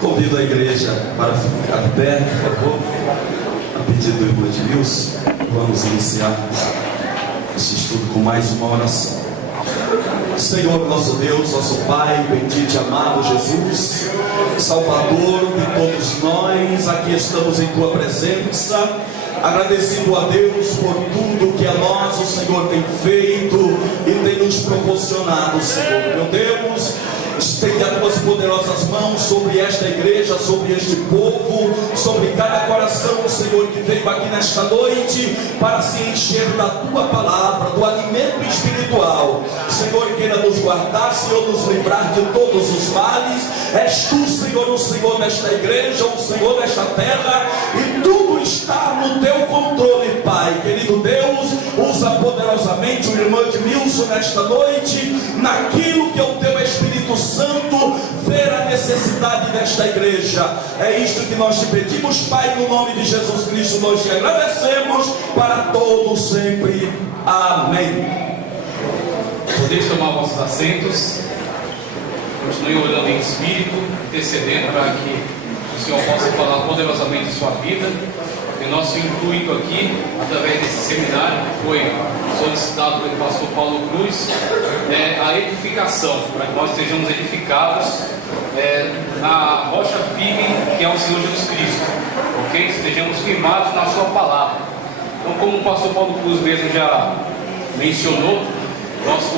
Convido a igreja para ficar de pé, por favor. A pedido do irmão Edmilson, vamos iniciar esse estudo com mais uma oração. Senhor nosso Deus, nosso Pai, bendito e amado Jesus, Salvador de todos nós, aqui estamos em Tua presença, agradecido a Deus por tudo que a nós o Senhor tem feito e tem nos proporcionado, Senhor. Meu Deus, estende as tuas poderosas mãos sobre esta igreja, sobre este povo, sobre cada coração, Senhor, que veio aqui nesta noite para se encher da tua palavra, do alimento espiritual. Senhor, queira nos guardar, Senhor, nos livrar de todos os males. És tu, Senhor, o Senhor desta igreja, o Senhor desta terra, e tudo está no teu controle, Pai. Querido Deus, usa poderosamente o irmão Edmilson nesta noite, naquilo que é o teu Espírito Santo ver a necessidade desta igreja. É isto que nós te pedimos, Pai, no nome de Jesus Cristo nós te agradecemos para todos sempre. Amém. Podeis tomar vossos assentos. Continue orando em espírito, intercedendo para que o Senhor possa falar poderosamente em sua vida. E nosso intuito aqui, através desse seminário que foi solicitado pelo pastor Paulo Cruz, é a edificação, para que nós sejamos edificados na rocha firme que é o Senhor Jesus Cristo, ok? Estejamos firmados na sua palavra. Então, como o pastor Paulo Cruz mesmo já mencionou, nosso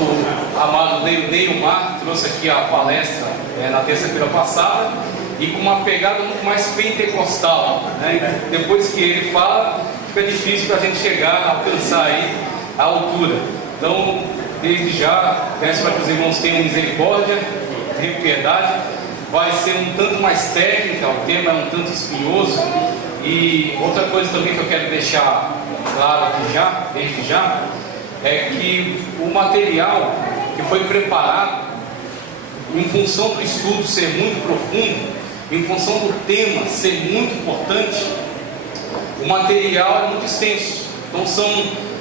amado Neilmar trouxe aqui a palestra na terça-feira passada, e com uma pegada muito mais pentecostal, né? Depois que ele fala, fica difícil para a gente chegar a alcançar aí a altura. Então, desde já, peço para que os irmãos tenham misericórdia, tenham piedade. Vai ser um tanto mais técnica, o tema é um tanto espinhoso. E outra coisa também que eu quero deixar claro aqui já, desde já, é que o material que foi preparado, em função do estudo ser muito profundo, em função do tema ser muito importante, o material é muito extenso. Então são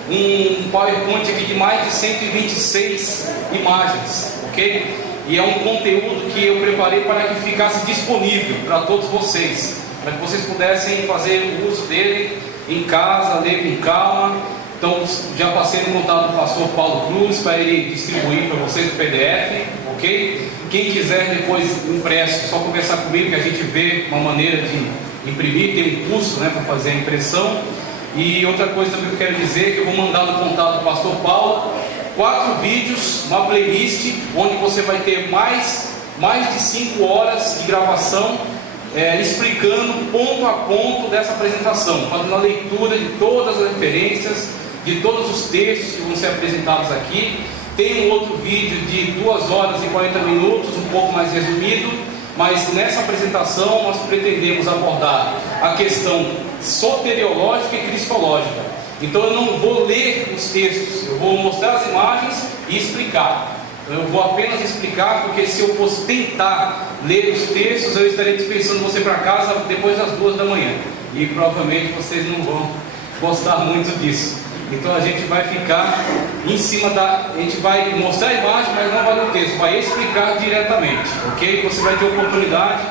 um PowerPoint aqui de mais de 126 imagens, ok? E é um conteúdo que eu preparei para que ficasse disponível para todos vocês, para que vocês pudessem fazer uso dele em casa, ler com calma. Então já passei no contato do pastor Paulo Cruz para ele distribuir para vocês o PDF, ok? Quem quiser depois impresso, só conversar comigo que a gente vê uma maneira de imprimir, tem um curso, né, para fazer a impressão. E outra coisa também que eu quero dizer, que eu vou mandar no contato do pastor Paulo 4 vídeos, uma playlist, onde você vai ter mais de 5 horas de gravação, explicando ponto a ponto dessa apresentação, fazendo a leitura de todas as referências, de todos os textos que vão ser apresentados aqui. Tem um outro vídeo de 2 horas e 40 minutos, um pouco mais resumido, mas nessa apresentação nós pretendemos abordar a questão soteriológica e cristológica. Então eu não vou ler os textos, eu vou mostrar as imagens e explicar. Eu vou apenas explicar, porque se eu fosse tentar ler os textos, eu estaria dispensando você para casa depois das 2 da manhã. E provavelmente vocês não vão gostar muito disso. Então a gente vai ficar em cima a gente vai mostrar a imagem, mas não vai ler o texto, vai explicar diretamente, ok? Você vai ter oportunidade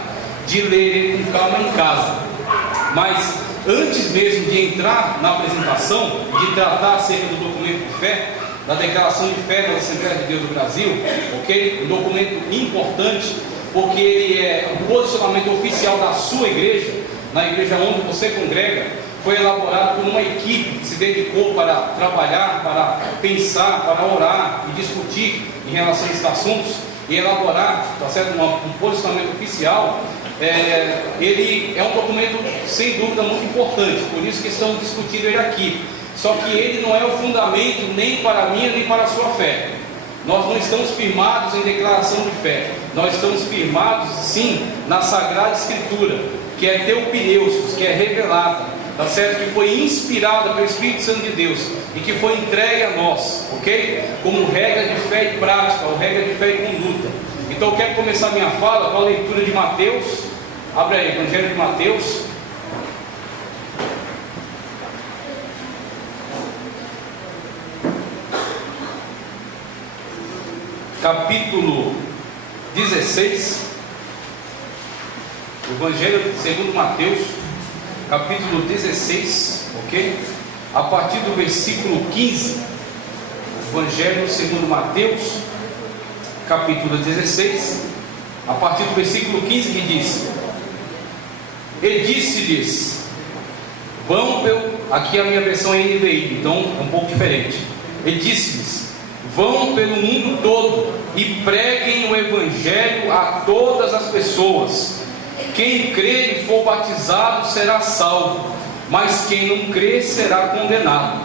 de ler ele com calma em casa. Mas antes mesmo de entrar na apresentação, de tratar acerca do documento de fé, da declaração de fé da Assembleia de Deus do Brasil, ok? Um documento importante, porque ele é um posicionamento oficial da sua igreja, na igreja onde você congrega. Foi elaborado por uma equipe que se dedicou para trabalhar, para pensar, para orar e discutir em relação a esses assuntos e elaborar, tá certo? Um posicionamento oficial. Ele é um documento sem dúvida muito importante, por isso que estamos discutindo ele aqui. Só que ele não é o fundamento nem para a minha nem para a sua fé. Nós não estamos firmados em declaração de fé, nós estamos firmados sim na Sagrada Escritura, que é teopneustos, que é revelada, tá certo? Que foi inspirada pelo Espírito Santo de Deus e que foi entregue a nós, ok? Como regra de fé e prática, ou regra de fé e conduta. Então eu quero começar minha fala com a leitura de Mateus. Abre aí, Evangelho de Mateus, capítulo 16, Evangelho segundo Mateus, capítulo 16, ok? A partir do versículo 15, Evangelho segundo Mateus, capítulo 16, a partir do versículo 15, que diz: Ele disse-lhes, aqui a minha versão é NVI, então é um pouco diferente. Ele disse-lhes: vão pelo mundo todo e preguem o Evangelho a todas as pessoas. Quem crer e for batizado será salvo, mas quem não crer será condenado.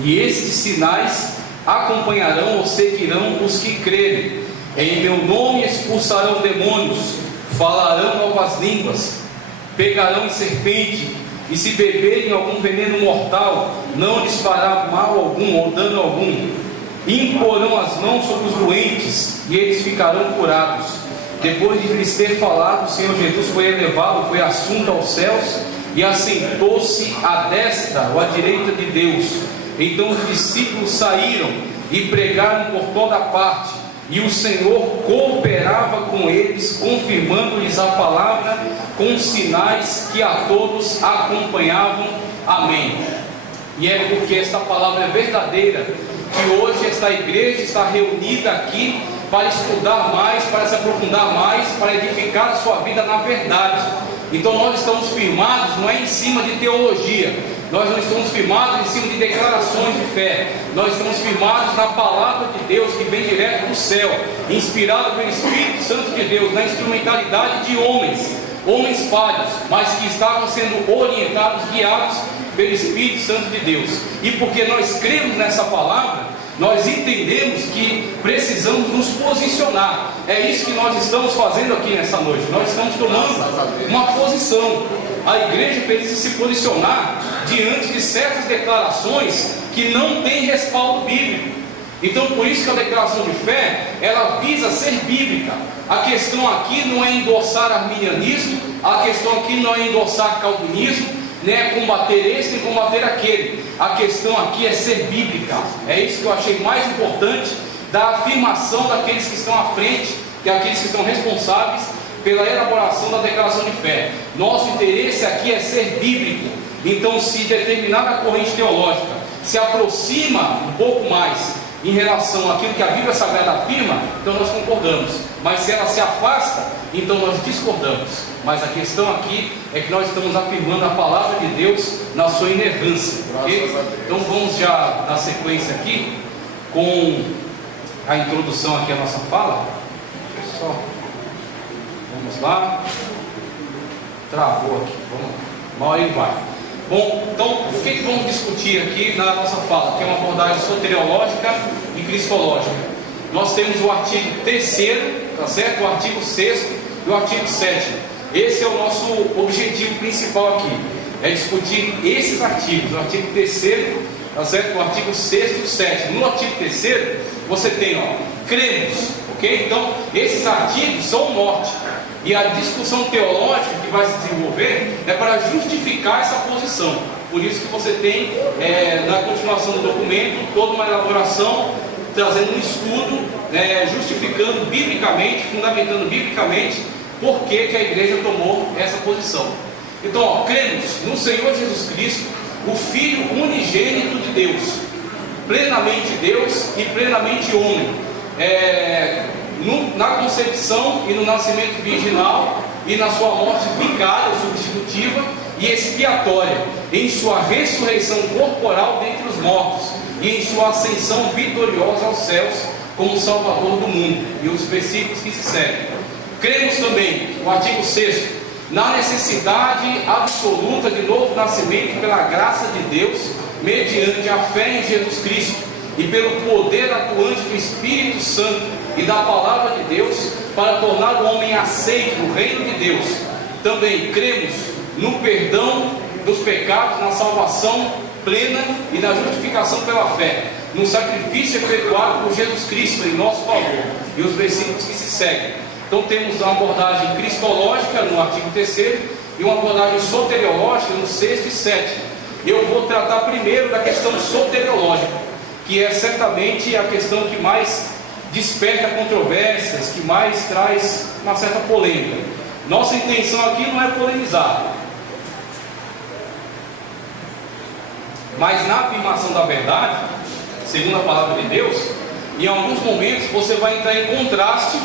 E estes sinais acompanharão ou seguirão os que crerem. Em meu nome expulsarão demônios, falarão novas línguas, pegarão em serpente, e se beberem algum veneno mortal, não lhes fará mal algum ou dano algum. Imporão as mãos sobre os doentes, e eles ficarão curados. Depois de lhes ter falado, o Senhor Jesus foi elevado, foi assunto aos céus, e assentou-se à destra ou à direita de Deus. Então os discípulos saíram e pregaram por toda parte, e o Senhor cooperava com eles, confirmando-lhes a palavra com sinais que a todos acompanhavam. Amém. E é porque esta palavra é verdadeira que hoje esta igreja está reunida aqui para estudar mais, para se aprofundar mais, para edificar a sua vida na verdade. Então nós estamos firmados, não é em cima de teologia, nós não estamos firmados em cima de declarações de fé, nós estamos firmados na palavra de Deus que vem direto do céu, inspirado pelo Espírito Santo de Deus, na instrumentalidade de homens falhos, mas que estavam sendo orientados, guiados pelo Espírito Santo de Deus. E porque nós cremos nessa palavra, nós entendemos que precisamos nos posicionar. É isso que nós estamos fazendo aqui nessa noite. Nós estamos tomando uma posição. A igreja precisa se posicionar diante de certas declarações que não têm respaldo bíblico. Então, por isso que a declaração de fé, ela visa ser bíblica. A questão aqui não é endossar arminianismo, a questão aqui não é endossar calvinismo, nem combater esse, nem combater aquele. A questão aqui é ser bíblica. É isso que eu achei mais importante da afirmação daqueles que estão à frente, que aqueles que estão responsáveis pela elaboração da declaração de fé. Nosso interesse aqui é ser bíblico. Então, se determinada corrente teológica se aproxima um pouco mais em relação àquilo que a Bíblia Sagrada afirma, então nós concordamos. Mas se ela se afasta, então nós discordamos. Mas a questão aqui é que nós estamos afirmando a palavra de Deus na sua inerrância, okay? Então vamos já dar sequência aqui com a introdução aqui à nossa fala. Deixa eu só, vamos lá. Travou aqui, vamos lá. Uma hora ele vai. Bom, então o que vamos discutir aqui na nossa fala? Que é uma abordagem soteriológica e cristológica. Nós temos o artigo 3º, tá certo? O artigo 6º e o artigo 7º. Esse é o nosso objetivo principal aqui, é discutir esses artigos, o artigo 3º, tá certo? O artigo 6º e o 7º. No artigo 3º, você tem, cremos, ok? Então, esses artigos são o norte, e a discussão teológica que vai se desenvolver é para justificar essa posição. Por isso que você tem, na continuação do documento, toda uma elaboração, trazendo um estudo, justificando biblicamente, fundamentando biblicamente, por que a igreja tomou essa posição. Então, cremos no Senhor Jesus Cristo, o Filho unigênito de Deus, plenamente Deus e plenamente homem, na concepção e no nascimento virginal, e na sua morte vicária, substitutiva e expiatória, em sua ressurreição corporal dentre os mortos, e em sua ascensão vitoriosa aos céus, como Salvador do mundo. E os versículos que se seguem. Cremos também, o artigo 6º, na necessidade absoluta de novo nascimento pela graça de Deus, mediante a fé em Jesus Cristo, e pelo poder atuante do Espírito Santo e da palavra de Deus, para tornar o homem aceito no reino de Deus. Também cremos no perdão dos pecados, na salvação plena e na justificação pela fé, no sacrifício efetuado por Jesus Cristo em nosso favor. E os versículos que se seguem. Então temos uma abordagem cristológica no artigo 3º e uma abordagem soteriológica no 6º e 7º. Eu vou tratar primeiro da questão soteriológica, que é certamente a questão que mais desperta controvérsias, que mais traz uma certa polêmica. Nossa intenção aqui não é polemizar, mas na afirmação da verdade, segundo a palavra de Deus, em alguns momentos você vai entrar em contraste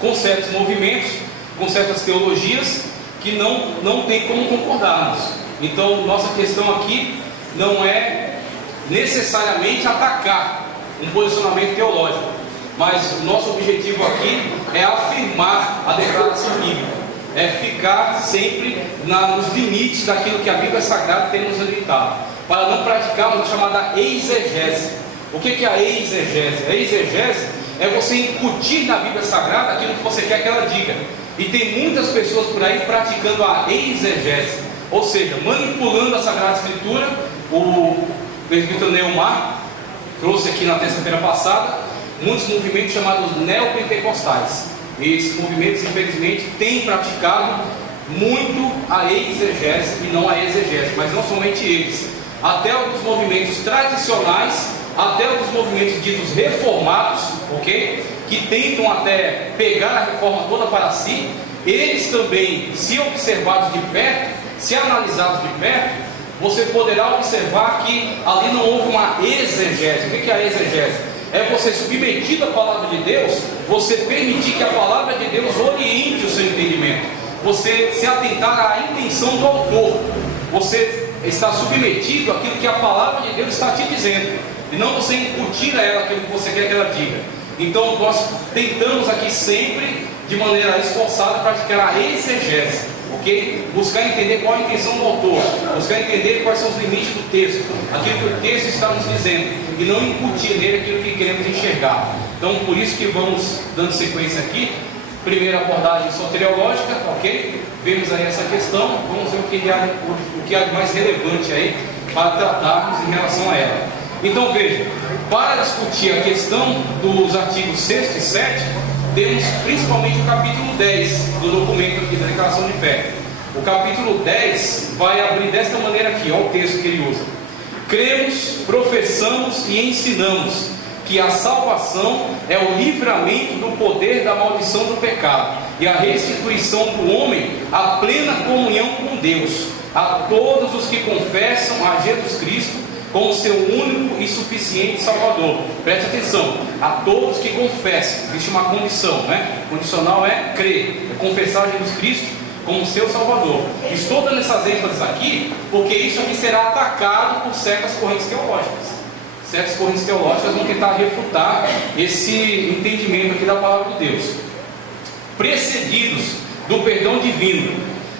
com certos movimentos, com certas teologias que não tem como concordarmos. Então nossa questão aqui não é necessariamente atacar um posicionamento teológico, mas o nosso objetivo aqui é afirmar a declaração bíblica, é ficar sempre nos limites daquilo que a Bíblia Sagrada tem nos orientado, para não praticarmos a chamada exegese. O que é a exegese? A exegese é você incutir na Bíblia Sagrada aquilo que você quer que ela diga. E tem muitas pessoas por aí praticando a exegese, ou seja, manipulando a Sagrada Escritura. O presbítero Neumar trouxe aqui na terça-feira passada muitos movimentos chamados neopentecostais. E esses movimentos, infelizmente, têm praticado muito a exegese e não a exegese, mas não somente eles, até alguns movimentos tradicionais, até alguns movimentos ditos reformados, ok? Que tentam até pegar a reforma toda para si. Eles também, se observados de perto, se analisados de perto, você poderá observar que ali não houve uma exegese. O que é a exegese? É você submetido à palavra de Deus, você permitir que a palavra de Deus oriente o seu entendimento, você se atentar à intenção do autor, você está submetido àquilo que a palavra de Deus está te dizendo, e não você incutir a ela aquilo que você quer que ela diga. Então nós tentamos aqui sempre, de maneira esforçada, praticar a exegese, ok? Buscar entender qual a intenção do autor, buscar entender quais são os limites do texto, aquilo que o texto está nos dizendo, e não incutir nele aquilo que queremos enxergar. Então por isso que vamos dando sequência aqui. Primeira abordagem soteriológica, ok? Vemos aí essa questão, vamos ver o que há de mais relevante aí para tratarmos em relação a ela. Então veja, para discutir a questão dos artigos 6º e 7º, temos principalmente o capítulo 10 do documento aqui da declaração de fé. O capítulo 10 vai abrir desta maneira aqui, olha o texto que ele usa: cremos, professamos e ensinamos que a salvação é o livramento do poder da maldição do pecado e a restituição do homem à plena comunhão com Deus, a todos os que confessam a Jesus Cristo como seu único e suficiente Salvador. Preste atenção, a todos que confessam. Existe uma condição, né? Condicional é crer, é confessar Jesus Cristo como seu Salvador. Estou dando essas ênfases aqui porque isso aqui será atacado por certas correntes teológicas. Certas correntes teológicas vão tentar refutar esse entendimento aqui da palavra de Deus. Precedidos do perdão divino,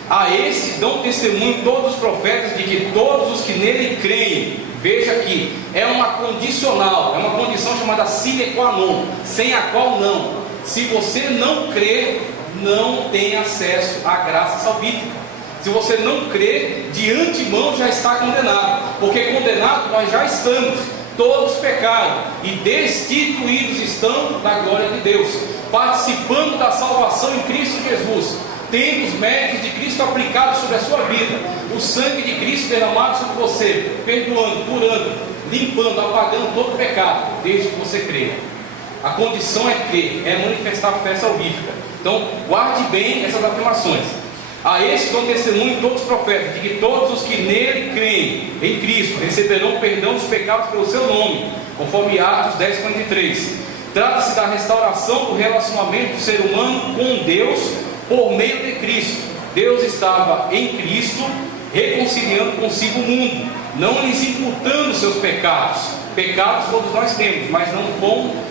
a esse dão testemunho todos os profetas de que todos os que nele creem. Veja aqui, é uma condicional, é uma condição chamada sine qua non, sem a qual não. Se você não crer, não tem acesso à graça salvífica. Se você não crer, de antemão já está condenado, porque condenado nós já estamos. Todos pecaram e destituídos estão da glória de Deus, participando da salvação em Cristo Jesus, tendo os méritos de Cristo aplicados sobre a sua vida, o sangue de Cristo derramado sobre você, perdoando, curando, limpando, apagando todo pecado, desde que você crê. A condição é crer, é manifestar a fé salvífica. Então guarde bem essas afirmações. A este dão testemunho todos os profetas, de que todos os que nele creem, em Cristo, receberão perdão dos pecados pelo seu nome, conforme Atos 10:43. Trata-se da restauração do relacionamento do ser humano com Deus por meio de Cristo. Deus estava em Cristo, reconciliando consigo o mundo, não lhes imputando seus pecados. Pecados todos nós temos, mas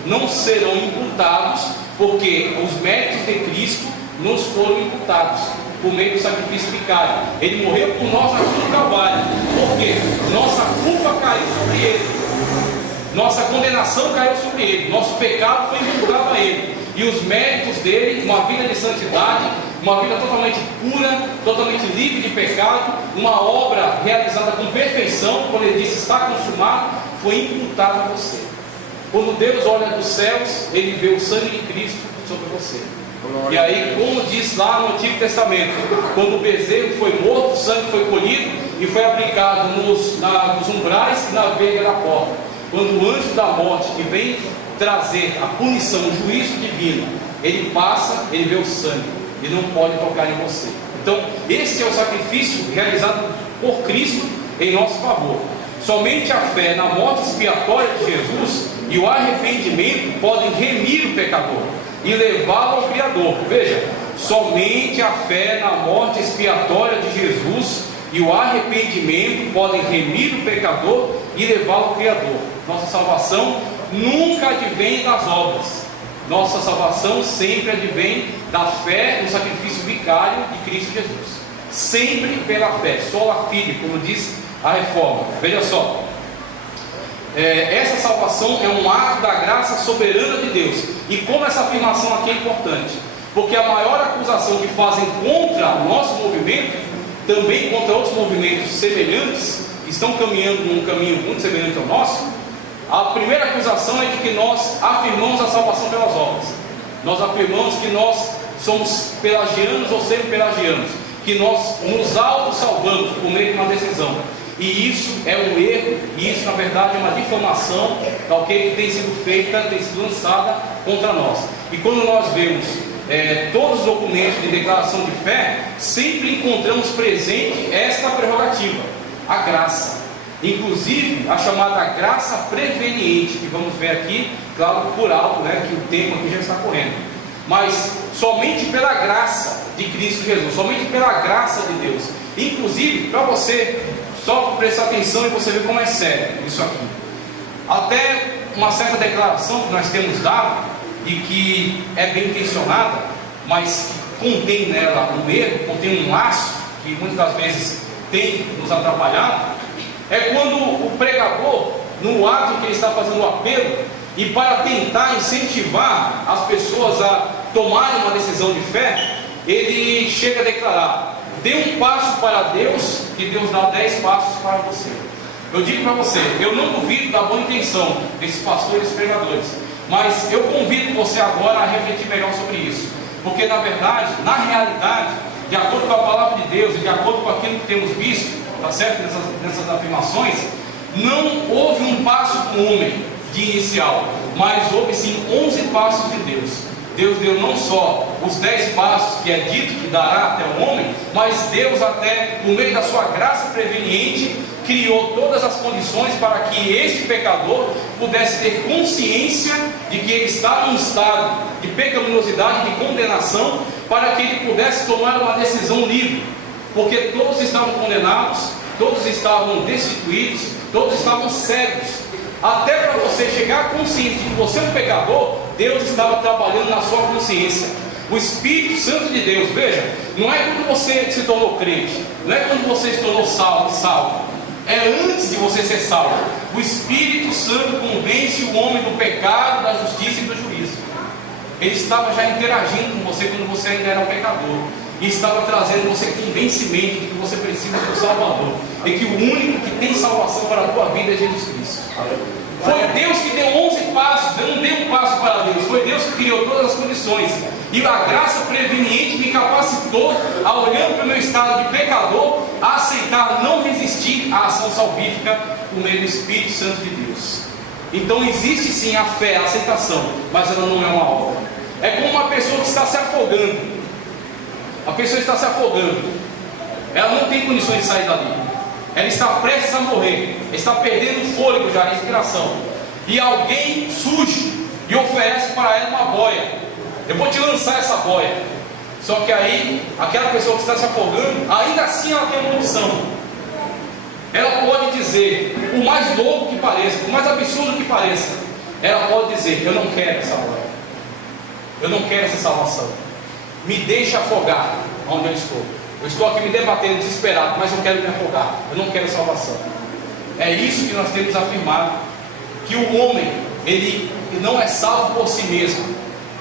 não serão imputados, porque os méritos de Cristo nos foram imputados por meio do sacrifício vicário. Ele morreu por nós na cruz do Calvário. Por quê? Nossa culpa caiu sobre ele, nossa condenação caiu sobre ele, nosso pecado foi imputado a ele, e os méritos dele, uma vida de santidade, uma vida totalmente pura, totalmente livre de pecado, uma obra realizada com perfeição, quando ele disse está consumado, foi imputado a você. Quando Deus olha dos céus, ele vê o sangue de Cristo sobre você. E aí, como diz lá no Antigo Testamento, quando o bezerro foi morto, o sangue foi colhido e foi aplicado nos umbrais e na veiga da porta. Quando o anjo da morte que vem trazer a punição, o juízo divino, ele passa, ele vê o sangue, ele não pode tocar em você. Então, esse é o sacrifício realizado por Cristo em nosso favor. Somente a fé na morte expiatória de Jesus e o arrependimento podem remir o pecador e levá-lo ao Criador. Veja, somente a fé na morte expiatória de Jesus e o arrependimento podem remir o pecador e levá-lo ao Criador. Nossa salvação nunca advém das obras. Nossa salvação sempre advém da fé no sacrifício vicário de Cristo Jesus. Sempre pela fé, sola fide, como diz a reforma. Veja só, essa salvação é um ato da graça soberana de Deus. E como essa afirmação aqui é importante, porque a maior acusação que fazem contra o nosso movimento, também contra outros movimentos semelhantes, que estão caminhando num caminho muito semelhante ao nosso, a primeira acusação é de que nós afirmamos a salvação pelas obras. Nós afirmamos que nós somos pelagianos ou semi-pelagianos, que nós nos auto-salvamos por meio de uma decisão. E isso é um erro, e isso na verdade é uma difamação, que tem sido feita, tem sido lançada contra nós. E quando nós vemos todos os documentos de declaração de fé, sempre encontramos presente esta prerrogativa, a graça. Inclusive a chamada graça preveniente, que vamos ver aqui, claro, por alto, que o tempo aqui já está correndo. Mas somente pela graça de Cristo Jesus, somente pela graça de Deus. Inclusive, para você só prestar atenção e você ver como é sério isso aqui. Até uma certa declaração que nós temos dado, e que é bem intencionada, mas que contém nela um erro, contém um laço, que muitas das vezes tem nos atrapalhado, é quando o pregador, no ato em que ele está fazendo o apelo, e para tentar incentivar as pessoas a tomarem uma decisão de fé, ele chega a declarar: dê um passo para Deus, que Deus dá 10 passos para você. Eu digo para você, eu não duvido da boa intenção desses pastores e pregadores, mas eu convido você agora a refletir melhor sobre isso, porque na verdade, na realidade, de acordo com a palavra de Deus e de acordo com aquilo que temos visto, tá certo? Nessas afirmações, não houve um passo do homem de inicial, mas houve sim 11 passos de Deus. Deus deu não só os 10 passos que é dito que dará até o homem, mas Deus até, por meio da sua graça preveniente, criou todas as condições para que este pecador pudesse ter consciência de que ele está num estado de pecaminosidade, de condenação, para que ele pudesse tomar uma decisão livre, porque todos estavam condenados, todos estavam destituídos, todos estavam cegos. Até para você chegar consciente de que você é um pecador, Deus estava trabalhando na sua consciência. O Espírito Santo de Deus, veja, não é quando você se tornou crente, não é quando você se tornou salvo, é antes de você ser salvo. O Espírito Santo convence o homem do pecado, da justiça e do juízo. Ele estava já interagindo com você quando você ainda era um pecador, e estava trazendo você convencimento de que você precisa do Salvador, e que o único que tem salvação para a tua vida é Jesus Cristo. Foi Deus que deu 11 passos. Eu não dei um passo para Deus, foi Deus que criou todas as condições, e a graça preveniente me capacitou, a olhando para o meu estado de pecador, a aceitar, não resistir à ação salvífica por meio do Espírito Santo de Deus. Então existe sim a fé, a aceitação, mas ela não é uma obra. É como uma pessoa que está se afogando. A pessoa está se afogando, ela não tem condições de sair dali, ela está prestes a morrer, está perdendo o fôlego já, a respiração, e alguém surge e oferece para ela uma boia. Eu vou te lançar essa boia. Só que aí, aquela pessoa que está se afogando, ainda assim ela tem uma opção. Ela pode dizer, por mais louco que pareça, por mais absurdo que pareça, ela pode dizer: eu não quero essa boia, eu não quero essa salvação, me deixa afogar onde eu estou. Eu estou aqui me debatendo desesperado, mas eu quero me afogar, eu não quero salvação. É isso que nós temos afirmado, que o homem, ele não é salvo por si mesmo,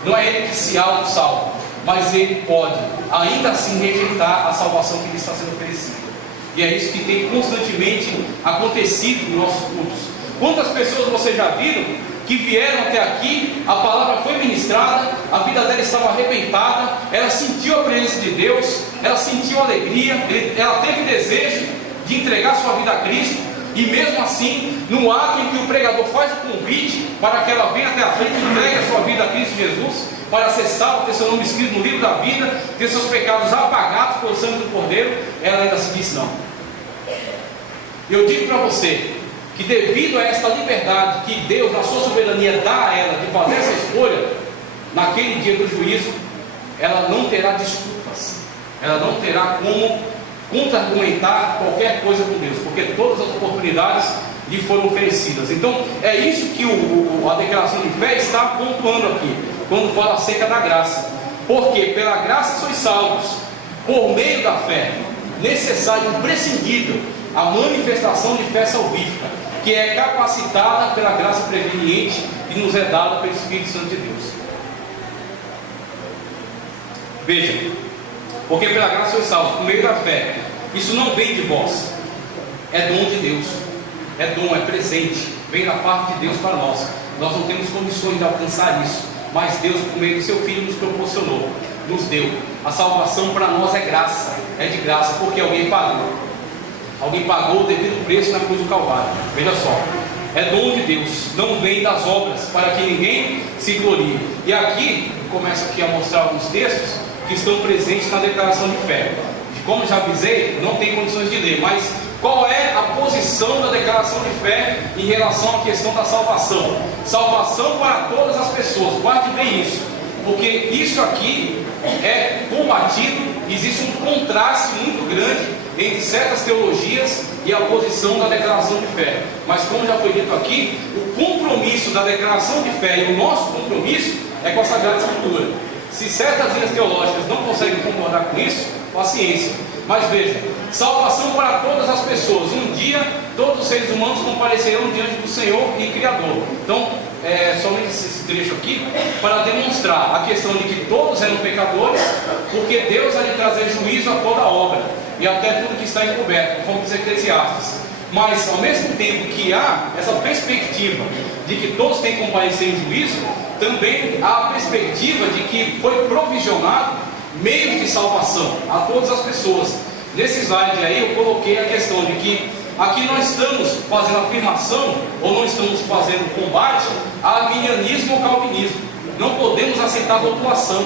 não é ele que se auto-salva, mas ele pode ainda assim rejeitar a salvação que lhe está sendo oferecida. E é isso que tem constantemente acontecido nos nossos cultos. Quantas pessoas vocês já viram que vieram até aqui, a palavra foi ministrada, a vida dela estava arrebentada, ela sentiu a presença de Deus, ela sentiu alegria, ela teve desejo de entregar sua vida a Cristo, e mesmo assim, no ato em que o pregador faz o convite para que ela venha até a frente e entregue a sua vida a Cristo Jesus, para ser salva, ter seu nome escrito no livro da vida, ter seus pecados apagados pelo sangue do Cordeiro, ela ainda se diz não. Eu digo para você que devido a esta liberdade que Deus, na sua soberania, dá a ela de fazer essa escolha, naquele dia do juízo, ela não terá desculpas, ela não terá como contra-argumentar qualquer coisa com Deus, porque todas as oportunidades lhe foram oferecidas. Então é isso que a declaração de fé está pontuando aqui, quando fala acerca da graça. Porque pela graça sois salvos, por meio da fé, necessário, imprescindível, a manifestação de fé salvífica, que é capacitada pela graça preveniente que nos é dada pelo Espírito Santo de Deus. Veja, porque pela graça sois salvos, por meio da fé. Isso não vem de vós, é dom de Deus, é dom, é presente, vem da parte de Deus para nós. Nós não temos condições de alcançar isso, mas Deus, por meio do seu Filho, nos proporcionou, nos deu. A salvação para nós é graça, é de graça, porque alguém pagou. Alguém pagou o devido preço na cruz do Calvário. Veja só, é dom de Deus, não vem das obras, para que ninguém se glorie. E aqui, começo aqui a mostrar alguns textos que estão presentes na declaração de fé. Como já avisei, não tem condições de ler, mas qual é a posição da declaração de fé em relação à questão da salvação? Salvação para todas as pessoas, guarde bem isso, porque isso aqui é combatido, existe um contraste muito grande entre certas teologias e a posição da declaração de fé. Mas como já foi dito aqui, o compromisso da declaração de fé e o nosso compromisso é com a Sagrada Escritura. Se certas linhas teológicas não conseguem concordar com isso, paciência. Mas veja, salvação para todas as pessoas. Um dia todos os seres humanos comparecerão diante do Senhor e Criador. Então, somente esse trecho aqui para demonstrar a questão de que todos eram pecadores, porque Deus há de trazer juízo a toda obra e até tudo que está encoberto, como diz Eclesiastes. Mas ao mesmo tempo que há essa perspectiva de que todos têm que comparecer em juízo, também há a perspectiva de que foi provisionado meios de salvação a todas as pessoas. Nesse slide aí eu coloquei a questão de que aqui nós estamos fazendo afirmação, ou não estamos fazendo combate a arminianismo ou calvinismo. Não podemos aceitar rotulação.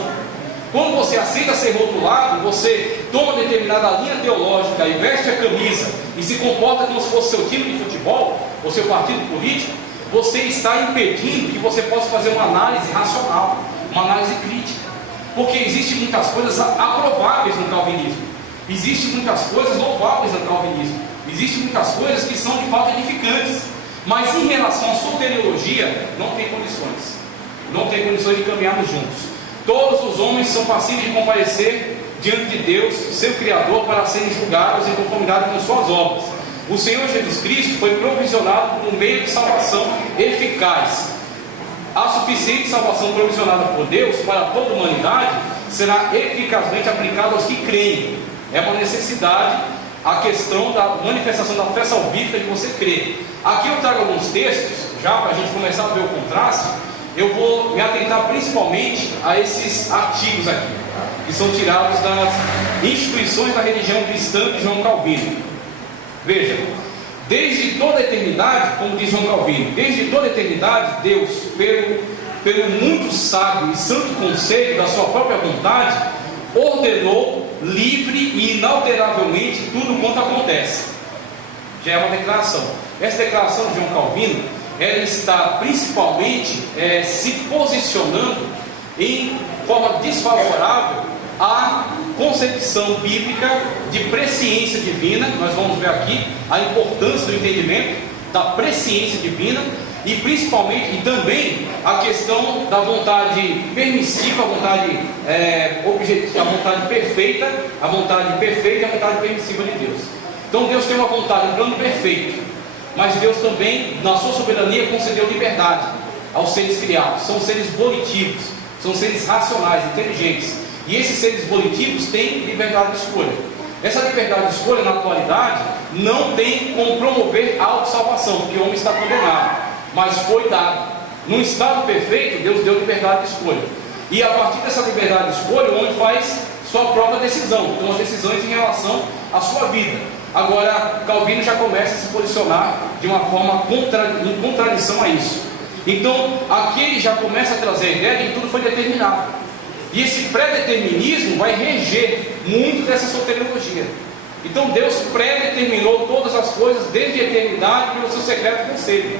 Quando você aceita ser rotulado, você toma determinada linha teológica e veste a camisa e se comporta como se fosse seu time de futebol ou seu partido político, você está impedindo que você possa fazer uma análise racional, uma análise crítica. Porque existem muitas coisas aprováveis no calvinismo, existem muitas coisas louváveis no calvinismo, existem muitas coisas que são de fato edificantes, mas em relação à soteriologia não tem condições, não tem condições de caminharmos juntos. Todos os homens são passíveis de comparecer diante de Deus, seu Criador, para serem julgados em conformidade com suas obras. O Senhor Jesus Cristo foi provisionado por um meio de salvação eficaz. A suficiente salvação provisionada por Deus para toda a humanidade será eficazmente aplicada aos que creem. É uma necessidade a questão da manifestação da fé salvífica de você crer. Aqui eu trago alguns textos, já para a gente começar a ver o contraste. Eu vou me atentar principalmente a esses artigos aqui, que são tirados das instituições da religião cristã de João Calvino. Veja, desde toda a eternidade, como diz João Calvino, desde toda a eternidade, Deus, pelo muito sábio e santo conselho da sua própria vontade, ordenou livre e inalteravelmente tudo quanto acontece. Já é uma declaração. Essa declaração de João Calvino, ela está principalmente se posicionando em forma desfavorável à concepção bíblica de presciência divina. Nós vamos ver aqui a importância do entendimento da presciência divina e principalmente e também a questão da vontade permissiva, a vontade objetiva, a vontade perfeita, a vontade perfeita e a vontade permissiva de Deus. Então Deus tem uma vontade, um plano perfeito, mas Deus também, na sua soberania, concedeu liberdade aos seres criados. São seres volitivos, são seres racionais, inteligentes. E esses seres volitivos têm liberdade de escolha. Essa liberdade de escolha, na atualidade, não tem como promover a autossalvação, porque o homem está condenado. Mas foi dado. Num estado perfeito, Deus deu liberdade de escolha. E a partir dessa liberdade de escolha, o homem faz sua própria decisão, toma decisões em relação à sua vida. Agora, Calvino já começa a se posicionar de uma forma em contradição a isso. Então, aqui ele já começa a trazer a ideia de que tudo foi determinado. E esse pré-determinismo vai reger muito dessa soteriologia. Então, Deus pré-determinou todas as coisas desde a eternidade pelo seu secreto conselho.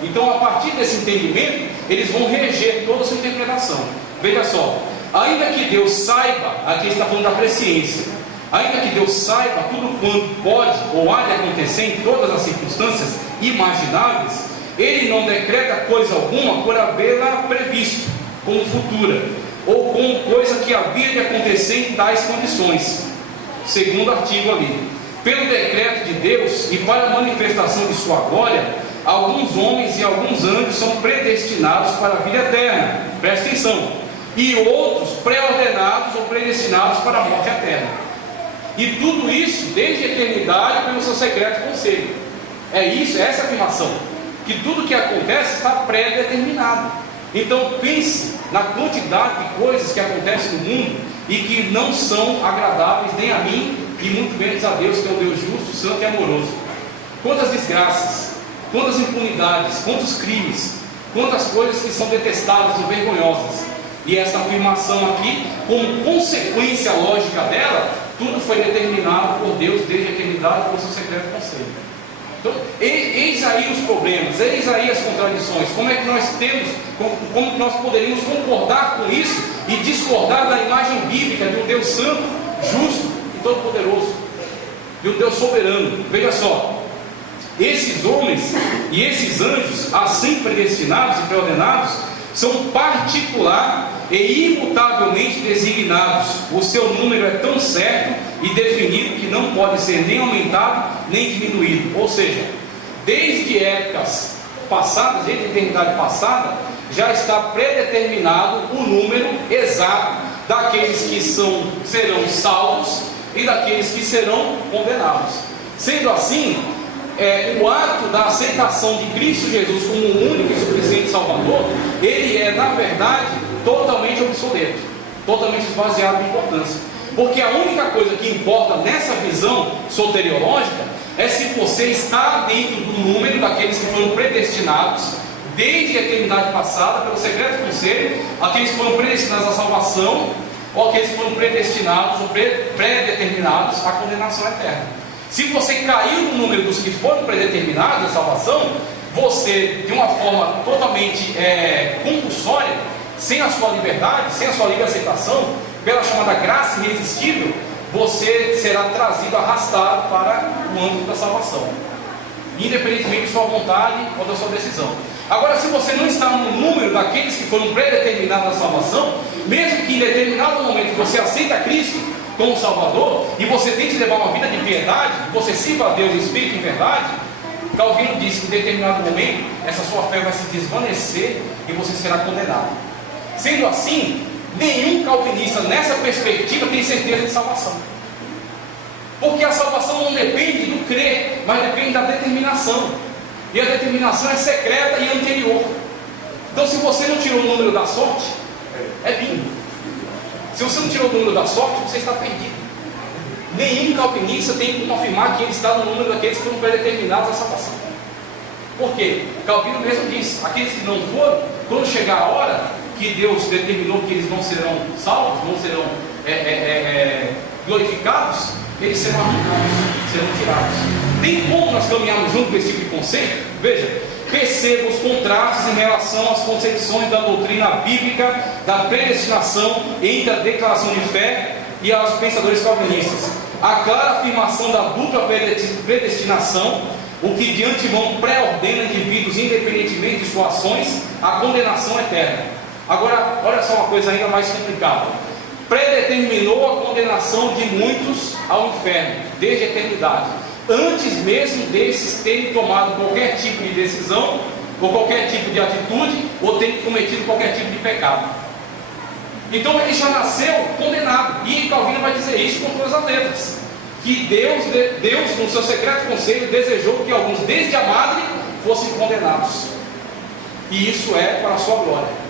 Então, a partir desse entendimento, eles vão reger toda a sua interpretação. Veja só, ainda que Deus saiba, aqui está falando da presciência, ainda que Deus saiba tudo quanto pode ou há de acontecer em todas as circunstâncias imagináveis, Ele não decreta coisa alguma por havê-la previsto como futura, ou como coisa que havia de acontecer em tais condições. Segundo artigo ali, pelo decreto de Deus e para a manifestação de sua glória, alguns homens e alguns anjos são predestinados para a vida eterna, presta atenção, e outros pré-ordenados ou predestinados para a morte eterna. E tudo isso desde a eternidade pelo seu secreto conselho. É isso, é essa afirmação, que tudo que acontece está pré-determinado. Então pense na quantidade de coisas que acontecem no mundo e que não são agradáveis nem a mim e muito menos a Deus, que é um Deus justo, santo e amoroso. Quantas desgraças, quantas impunidades, quantos crimes, quantas coisas que são detestáveis ou vergonhosas. E essa afirmação aqui, como consequência lógica dela, tudo foi determinado por Deus desde a eternidade por seu secreto conselho. Então, eis aí os problemas, eis aí as contradições. Como é que nós temos, como nós poderíamos concordar com isso e discordar da imagem bíblica de um Deus santo, justo e todo-poderoso, de um Deus soberano? Veja só, esses homens e esses anjos, assim predestinados e pré-ordenados, são particular e imutavelmente designados. O seu número é tão certo e definido que não pode ser nem aumentado nem diminuído. Ou seja, desde épocas passadas, desde a eternidade passada, já está predeterminado o número exato daqueles que serão salvos e daqueles que serão condenados. Sendo assim, o ato da aceitação de Cristo Jesus como o único e suficiente Salvador, ele é, na verdade, totalmente obsoleto, totalmente esvaziado de importância. Porque a única coisa que importa nessa visão soteriológica é se você está dentro do número daqueles que foram predestinados desde a eternidade passada, pelo secreto conselho, aqueles que foram predestinados à salvação, ou aqueles que foram predestinados ou pré-determinados à condenação eterna. Se você caiu no número dos que foram predeterminados à salvação, você, de uma forma totalmente compulsória, sem a sua liberdade, sem a sua livre aceitação, pela chamada graça irresistível, você será trazido, arrastado para o âmbito da salvação, independentemente de sua vontade ou da sua decisão. Agora, se você não está no número daqueles que foram predeterminados à salvação, mesmo que em determinado momento você aceita Cristo como Salvador, e você tente levar uma vida de piedade, você sirva a Deus em espírito e em verdade, Calvino disse que em determinado momento essa sua fé vai se desvanecer e você será condenado. Sendo assim, nenhum calvinista nessa perspectiva tem certeza de salvação, porque a salvação não depende do crer, mas depende da determinação, e a determinação é secreta e anterior. Então, se você não tirou o número da sorte, é bingo. Se você não tirou o número da sorte, você está perdido. Nenhum calvinista tem como afirmar que ele está no número daqueles que foram predeterminados à salvação. Por quê? Calvino mesmo diz: aqueles que não foram, quando chegar a hora que Deus determinou que eles não serão salvos, não serão glorificados, eles serão arrancados, serão tirados. Tem como nós caminharmos junto com esse tipo de conceito? Veja, perceba os contrastes em relação às concepções da doutrina bíblica da predestinação entre a declaração de fé e aos pensadores calvinistas. A clara afirmação da dupla predestinação, o que de antemão pré-ordena indivíduos, independentemente de suas ações, a condenação eterna. Agora, olha só uma coisa ainda mais complicada. Predeterminou a condenação de muitos ao inferno, desde a eternidade, antes mesmo desses terem tomado qualquer tipo de decisão, ou qualquer tipo de atitude, ou terem cometido qualquer tipo de pecado. Então ele já nasceu condenado, e Calvino vai dizer isso com todas as letras, que Deus no seu secreto conselho desejou que alguns desde a madre fossem condenados, e isso é para a sua glória.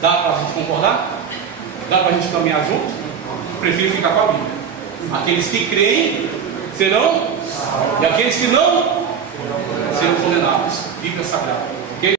Dá para a gente concordar? Dá para a gente caminhar junto? Prefiro ficar com a Bíblia. Aqueles que creem serão, e aqueles que não serão condenados. Bíblia Sagrada.